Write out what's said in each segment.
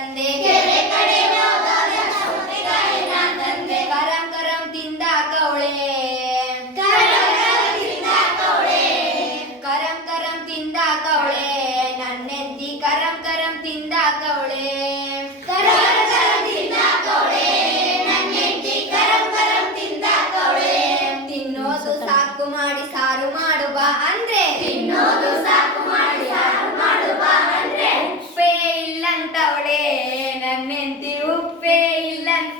धंदे करम करम दिंदा कवळे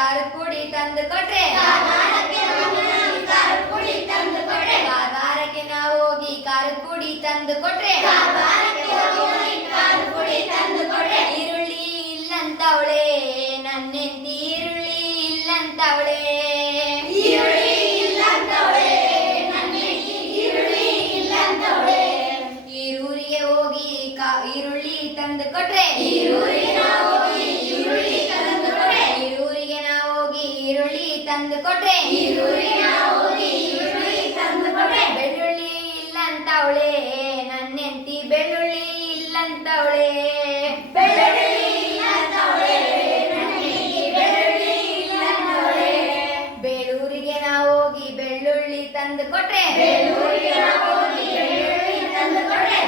ಖಾರದ ಪುಡಿ ತಂದು ಕೊಟ್ರೆ? ಕಾರವಾರಕ್ಕೆ ನಾನು ಖಾರದ ಪುಡಿ ತಂದು ಕೊಟ್ಟೆ ಕಾರವಾರಕ್ಕೆ ನಾ ಹೋಗಿ ಖಾರದ ಪುಡಿ ತಂದು ಕೊಟ್ರೆ? ಈರುಳ್ಳಿ ಇಲ್ಲಂತವಳೆ ನನ್ನೆಂತಿ ಇಲ್ಲಂತವಳೆ ಬೇಲೂರಿಗೆ ನಾವು ಹೋಗಿ ಬೆಳ್ಳುಳ್ಳಿ ತಂದು ಕೊಟ್ರೆ. ಬೇಲೂರಿಗೆ ನಾವು ಹೋಗಿ ಬೆಳ್ಳುಳ್ಳಿ ತಂದು ಕೊಟ್ರೆ.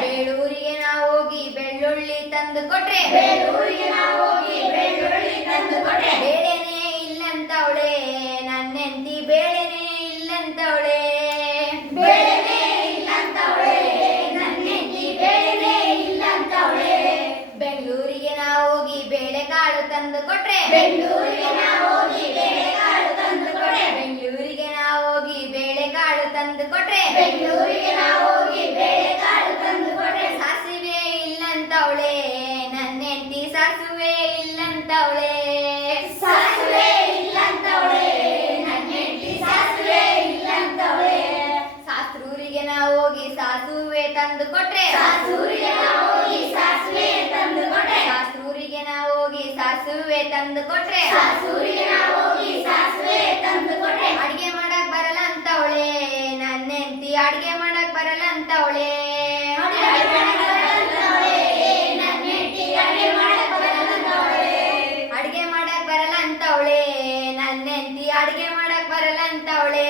ಬೆಳ್ಳುಳ್ಳಿಗೆ ಕೊಟ್ರೆ ಬೆಂಗಳೂರಿಗೆ ನಾವು ಹೋಗಿ ಬೇಳೆಕಾಳು ತಂದು ಕೊಟ್ರೆ ಬೆಂಗಳೂರಿಗೆ ನಾವು ಹೋಗಿ ಬೇಳೆಕಾಳು ತಂದು ಕೊಟ್ರೆ ಬೆಂಗಳೂರಿಗೆ ನಾವು ಹೋಗಿ ಬೇಳೆಕಾಳು ತಂದು ಕೊಟ್ರೆ ಸಾಸುವೆ ಇಲ್ಲಂತವಳೆ ನನ್ನ ಹೆಂಡತಿ ಇಲ್ಲಂತವಳೆ. ತಂದು ಕೊಟ್ರೆ ಸೂರ್ಯನ ಹೋಗಿ ಸಾಸುವೆ ತಂದು ಕೊಟ್ರೆ ಅಡಿಗೆ ಮಾಡಕ್ ಬರಲ್ಲ ಅಂತ ಅವಳೆ. ನನ್ನ ಹೆಂಡತಿ ಅಡಿಗೆ ಮಾಡಕ್ ಬರಲ್ಲ ಅಂತ ಅವಳೆ. ಅಡಿಗೆ ಮಾಡಕ್ ಬರಲ್ಲ ಅಂತ ಅವಳೆ. ನನ್ನ ಹೆಂಡತಿ ಅಡಿಗೆ ಮಾಡಕ್ ಬರಲ್ಲ ಅಂತ ಅವಳೆ.